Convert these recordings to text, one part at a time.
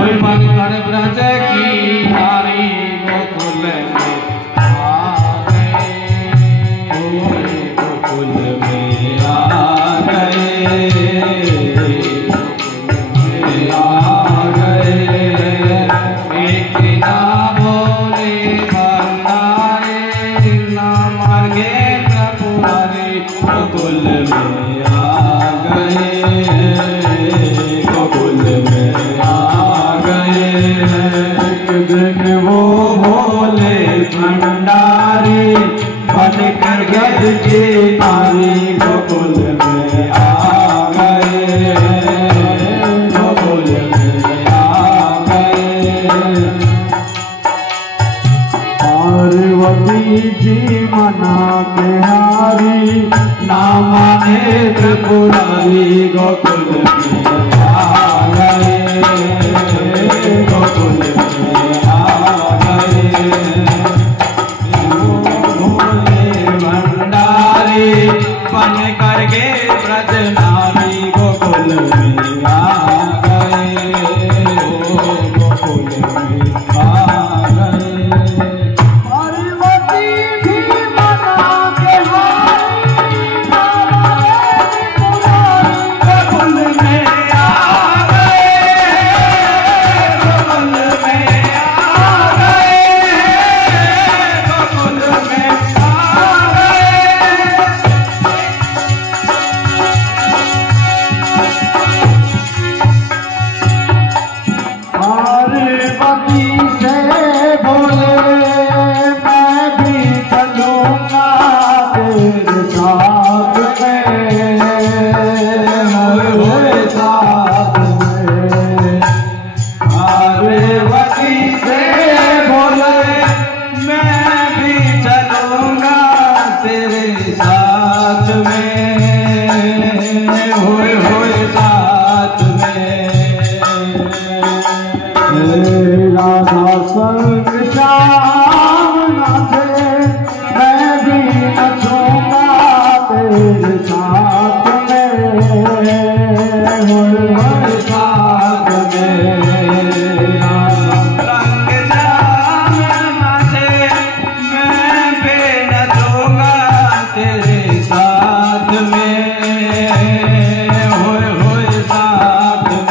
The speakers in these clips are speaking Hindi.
कोई बनकर ब्रज की नारी गोकुल में आ गए, गोकुल में आ गए, आ गए। एक ना बोले भंडारे ना मार्गे त्रिपुरारी, गोकुल में आ गए, गोकुल में आ गए। एक दिन वो भोले भंडारी बनकर गज के नारी गोकुल में आ गए, गोकुल में आ गए। पार्वती जी मना के हारी ना माने त्रिपुरारी, गोकुल में आ गए, गोकुल में आ गए। भोले भंडारी बन करके ब्रज नारी गोकुल में आ गए, गोकुल में आ गए। पार्वती भी मना के हारी ना माने त्रिपुरारी, गोकुल में आ गए, गोकुल में आ गए, गोकुल में आ गए। पार्वती से बोले मैं भी चलूंगा तेरे साथ में, मेरे साथ में। पार्वती से बोले मैं भी चलूंगा तेरे साथ में, होए साथ में। राधा संग श्याम नाचे मैं भी नचूंगा तेरे साथ में, होए साथ में। रंग श्याम नाचे मैं भी नचूंगा तेरे साथ में, होए साथ में।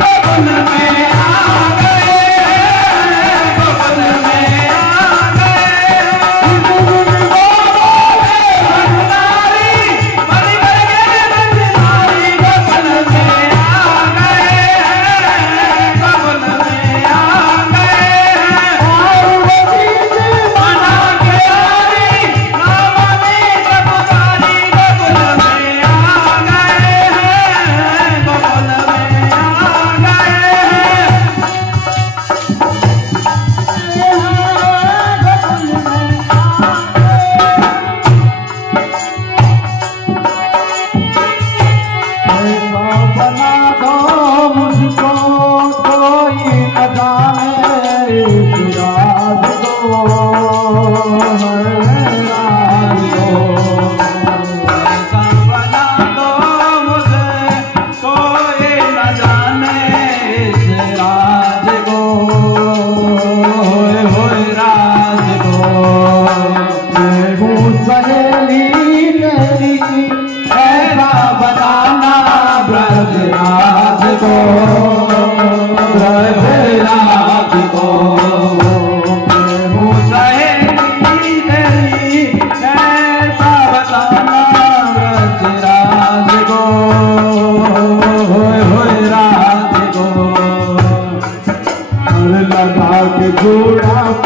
गोकुल में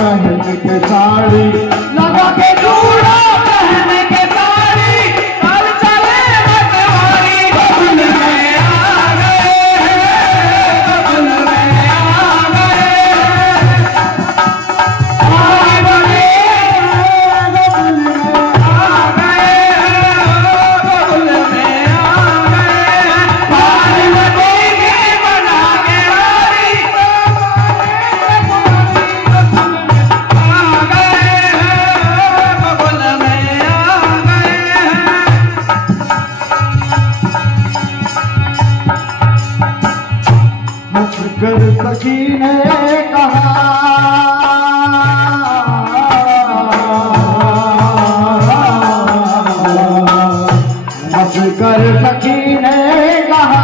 पहन के साड़ी लगा के जूड़ा पहन के साड़ी कल चले रखवारी बबुल में आ गए बबुल में आ गए बबुल में आ गए बबुल में आ गए पार्वती के बना के हारी कर सखी ने कहा हंस कर सखी ने कहा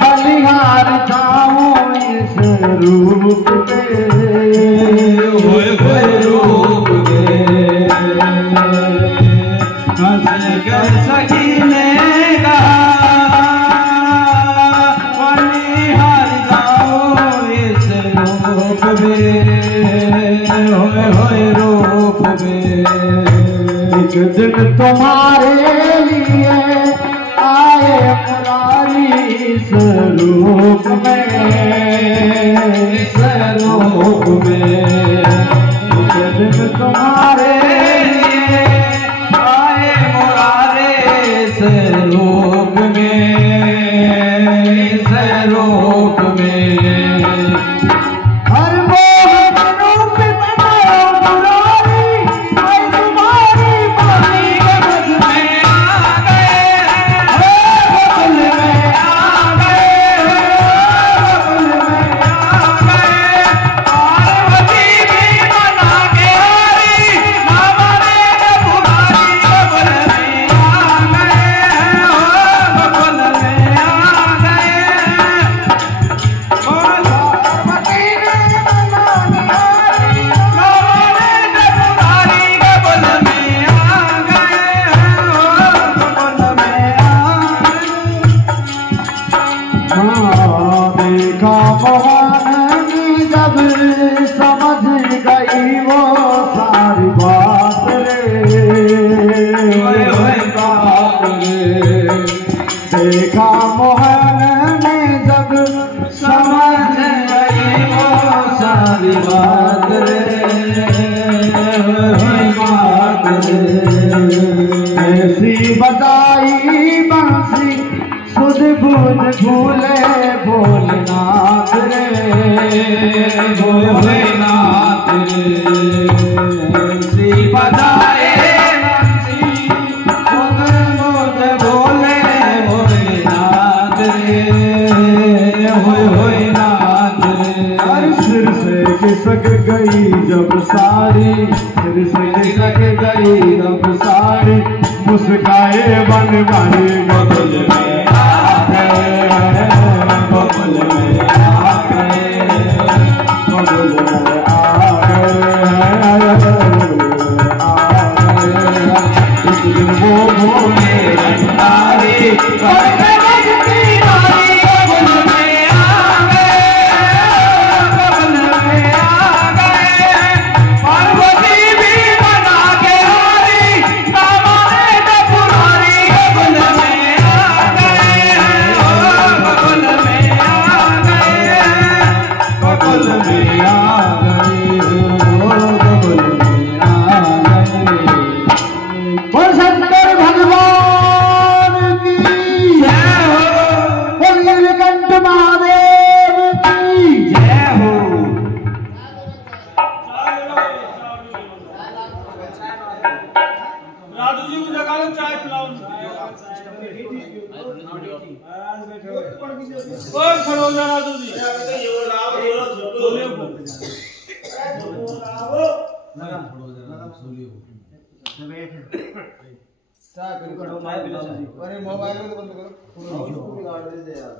बलिहार जाऊं इस रूप में होए रूप में हंस कर सखी ने कहा बलिहार जाऊं इस रूप में होए रूप में एक दिन तुम्हारे लिए आए मुरारी इस रूप में रूप में एक दिन तुम्हारे लिए आए मुरारे से रूप में रूप में हर मोह रूप बनाओ मुरारी मैं तुम्हारी बानी गरज में आ गए बबुल में आ गए बबुल में आ गए पार्वती भी बना के हारी हमारे पुरानी बबुल में आ गए बबुल में आ गए पार्वती ने मनानी हारी हमारे पुरानी बबुल में आ गए बबुल में आ गए देखा मोहन जब समझ गई वो सारी बात होए रे बाप रे देखा मोहन ने जब समझ गई वो सारी बात रे बात रे ऐसी बजाई बंसी सुध बुध भूले भोलेनाथ रे भोलेनाथ रे सी बजाए बंसी खुद मुद भोले भोलेनाथ रे भोलेनाथ रे हर सिर से खिसक गई जब साड़ी सिर से खिसक गई जब साड़ी मुस्काए बन बने बबुल में आ गए बबुल में आ गए बबुल में आ गए आ गए इस दिन वो भोले भंडारी बबुल में आ गए बबुल में आ गए पार्वती भी बना के हारी हमारे पुरानी बबुल में आ गए बबुल में आ गए बबुल में आ गए बबुल में आ गए बोल शंकर भगवान की जय हो बोल नीलकंठ महादेव की जय हो राजू जी को जगा लो चाय पिलाओ और खड़ो जा राजू जी अरे मोबाइल में तो बंद करो, बिगाड़ दे यार।